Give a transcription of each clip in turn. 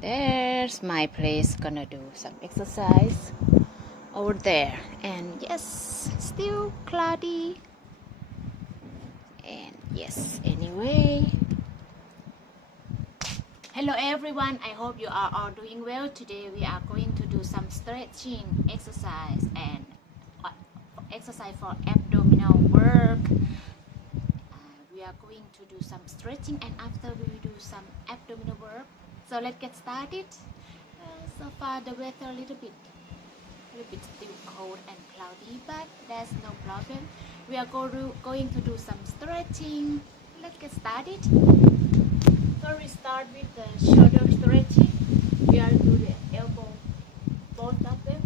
There's my place. Gonna do some exercise over there. And yes, still cloudy. And yes, anyway. Hello everyone, I hope you are all doing well. Today we are going to do some stretching exercise and exercise for abdominal work. We are going to do some stretching and after we will do some abdominal work. So let's get started. So far the weather a little bit still cold and cloudy, but that's no problem. We are going to do some stretching. Let's get started. So we start with the shoulder stretching. We are do the elbow, both of them.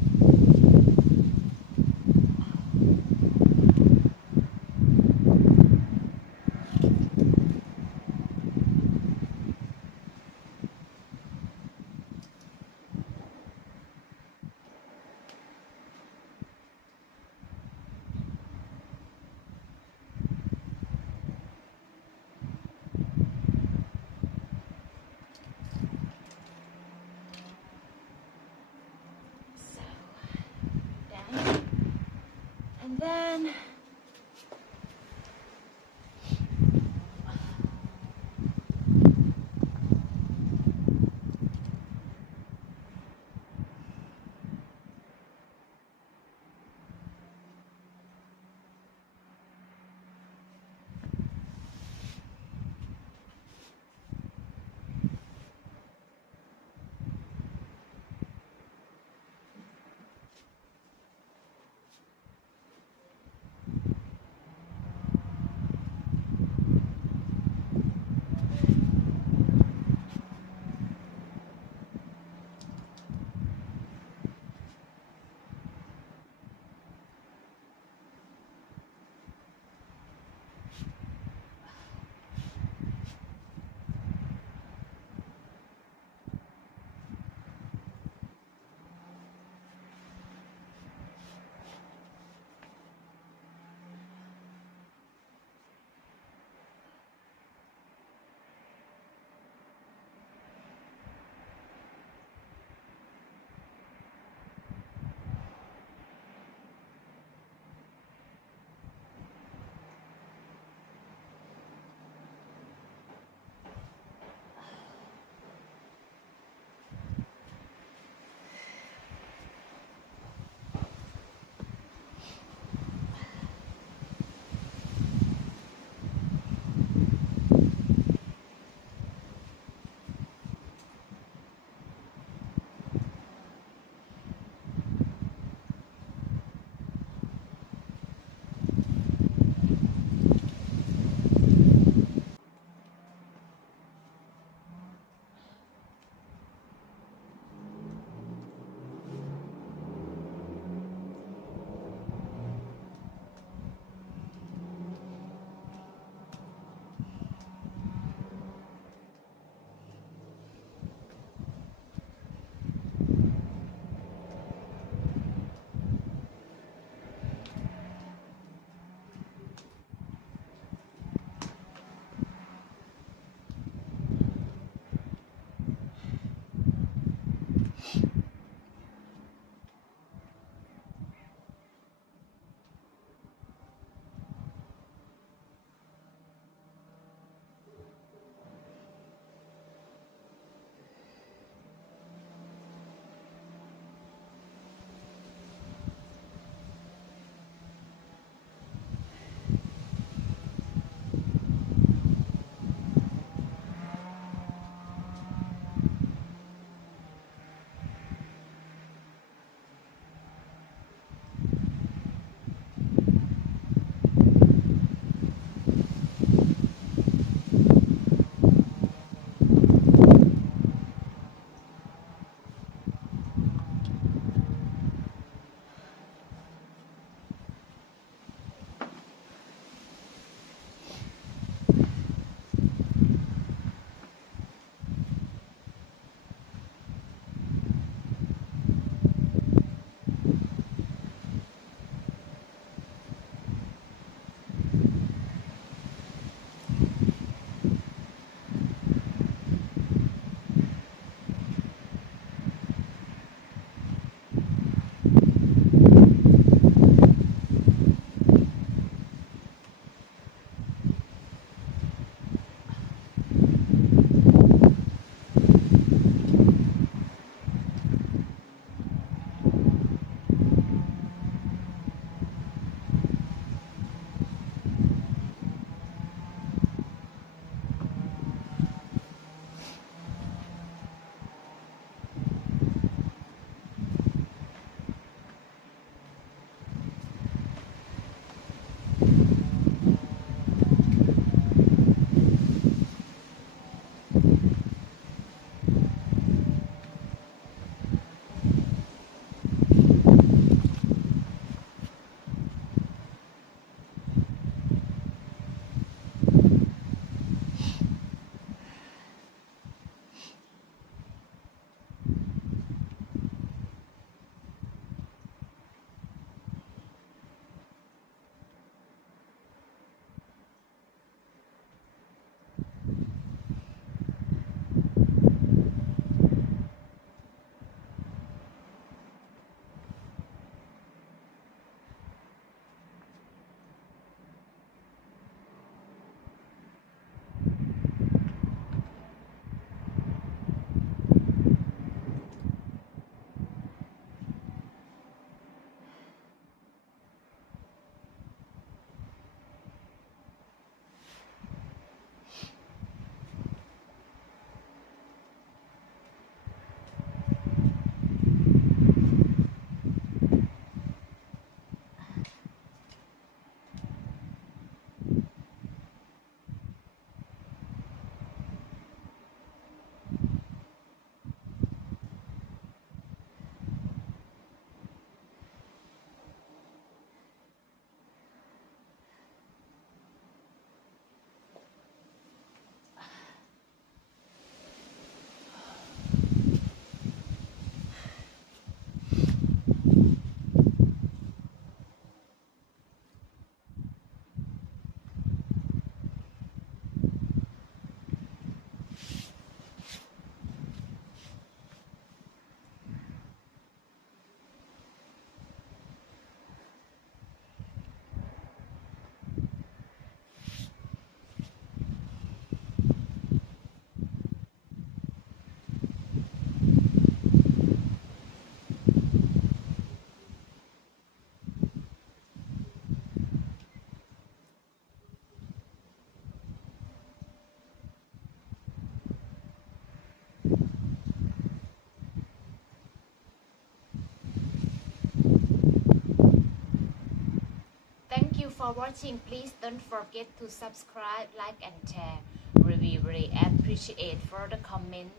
you for watching. Please don't forget to subscribe, like and share. Really appreciate for the comments.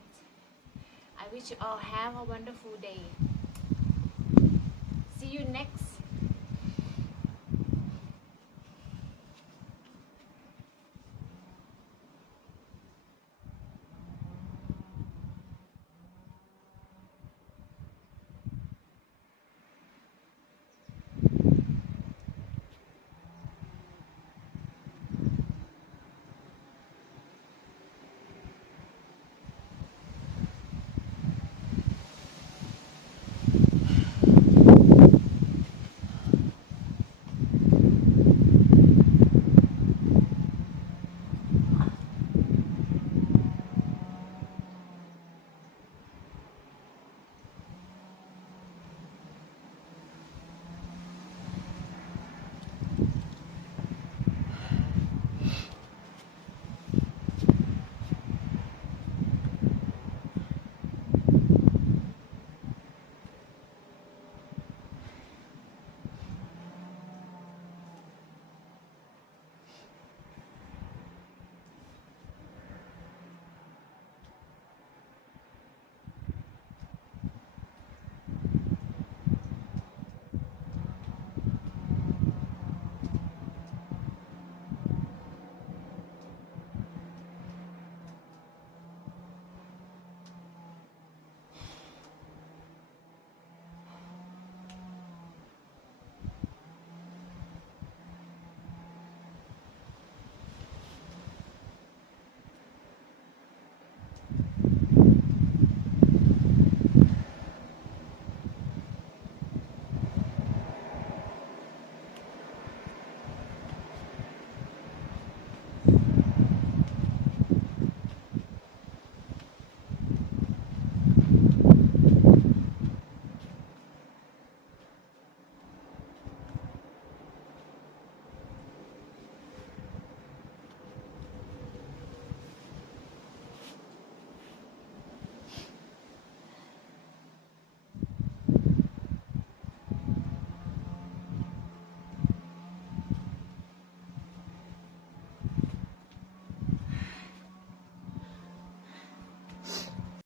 I wish you all have a wonderful day. See you next